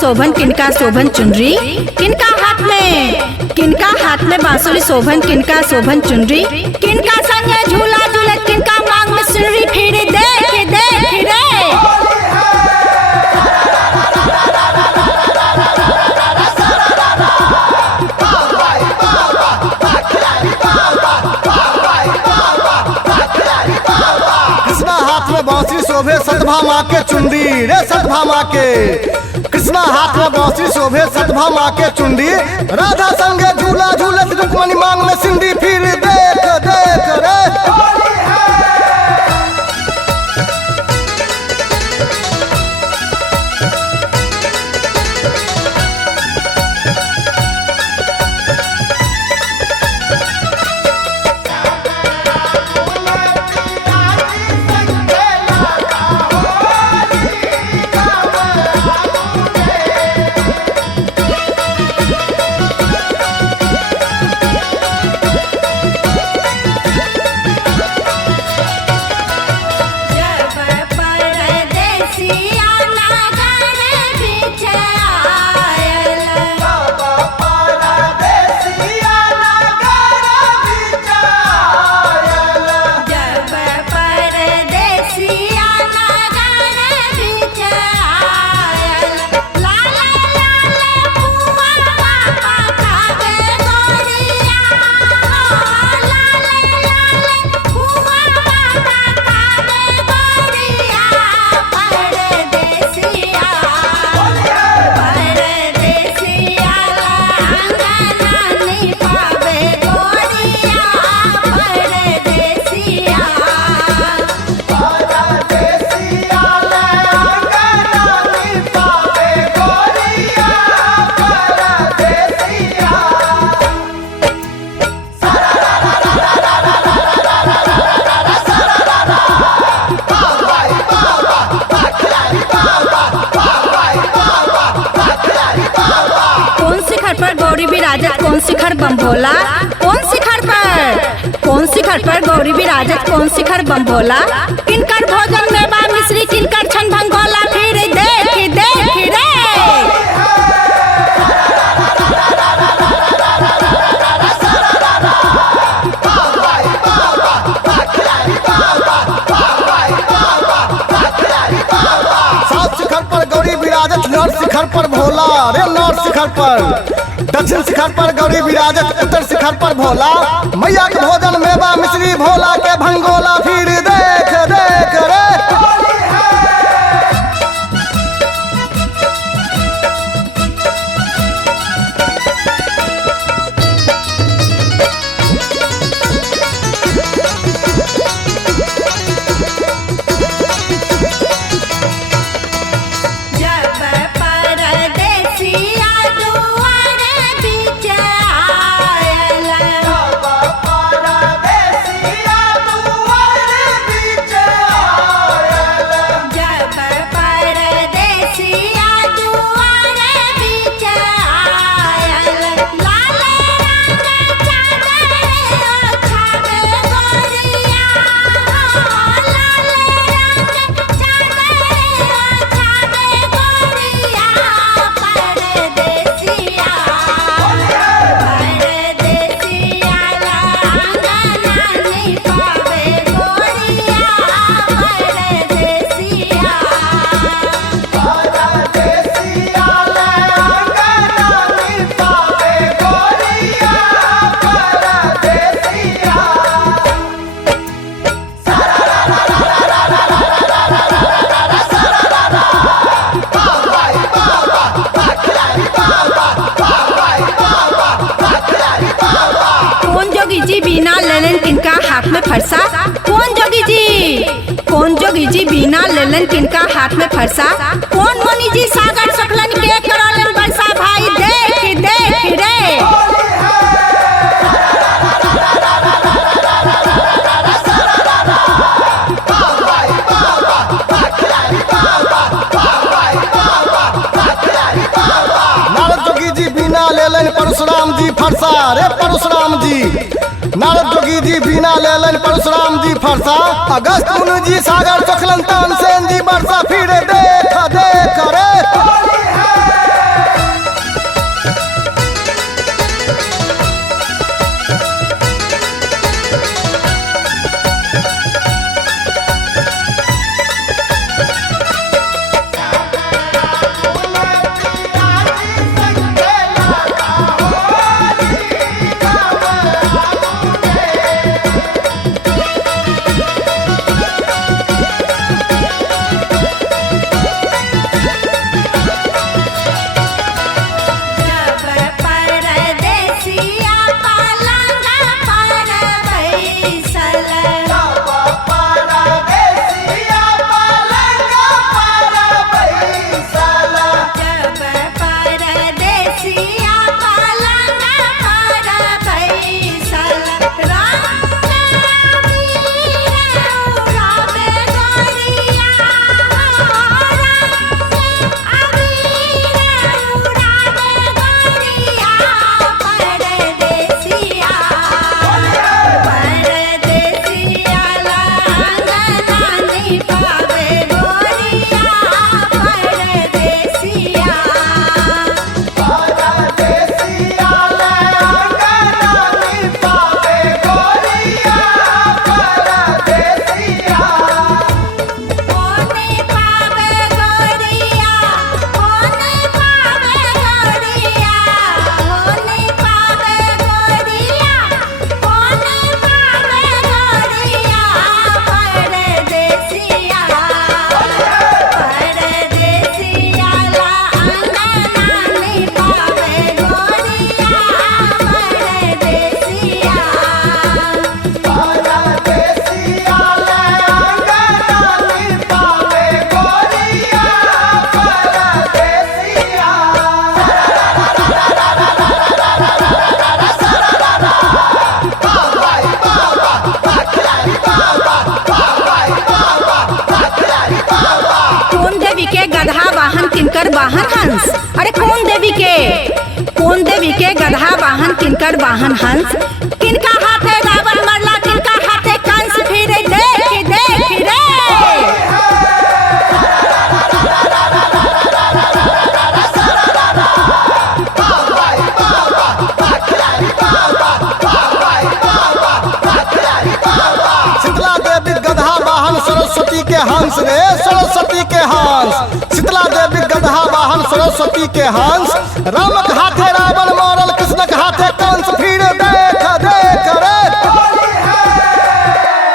शोभन किनका शोभन चुनरी, किनका हाथ में बांसुरी शोभन किनका शोभन चुनरी, किनका संगे झूला झूलत किनका मांग में सुनरी, फिर देख देख रे। कृष्णा हाथ में बांसुरी शोभे सतभामा के चुंडी रे सतभामा के, कृष्णा हाथ में बांसुरी शोभे सतभामा के चुंडी, राधा संगे झूला झूलत रुक्मणी मांग में सिंधी, फिर देख देख रे। कौन शिखर बम भोला, कौन शिखर पर गौरी विराजत कौन शिखर बम भोला, किनकर भोजन में बा मिश्री किनकर छन भंगोला, फिर देख देख रे। सात शिखर पर गौरी विराजत नॉर्थ शिखर पर भोला रे, नॉर्थ शिखर पर, दक्षिण शिखर पर गौरी विराजत उत्तर शिखर पर भोला, मैया के भोजन मेवा मिश्री भोला के भंगोला, फिर देख देख रे। किनका हाथ में फरसा, कौन जोगी जी बिना लेलन किनका हाथ में फरसा, कौन मुनि जी सागर सकलन के करलन बरसा, भाई देख देख रे। नारद जोगी जी बिना लेलन परशुराम जी फरसा रे, परशुराम जी, नारद जोगी जी बिना लेलन परशुराम जी फरसा, अगस्त मुनि जी सागर चखलन तानसेन जी बरसा, फिर देख देख रे। गधा वाहन किनकर वाहन हंस, किनका हाथे रावण मरला किनका हाथे कंस, फिर देख देख रे। शीतला देवी गधा वाहन सरस्वती के हंस रे सरस्वती के हंस, शीतला देवी गधा वाहन सरस्वती के हंस, रामक हाथे रावण मार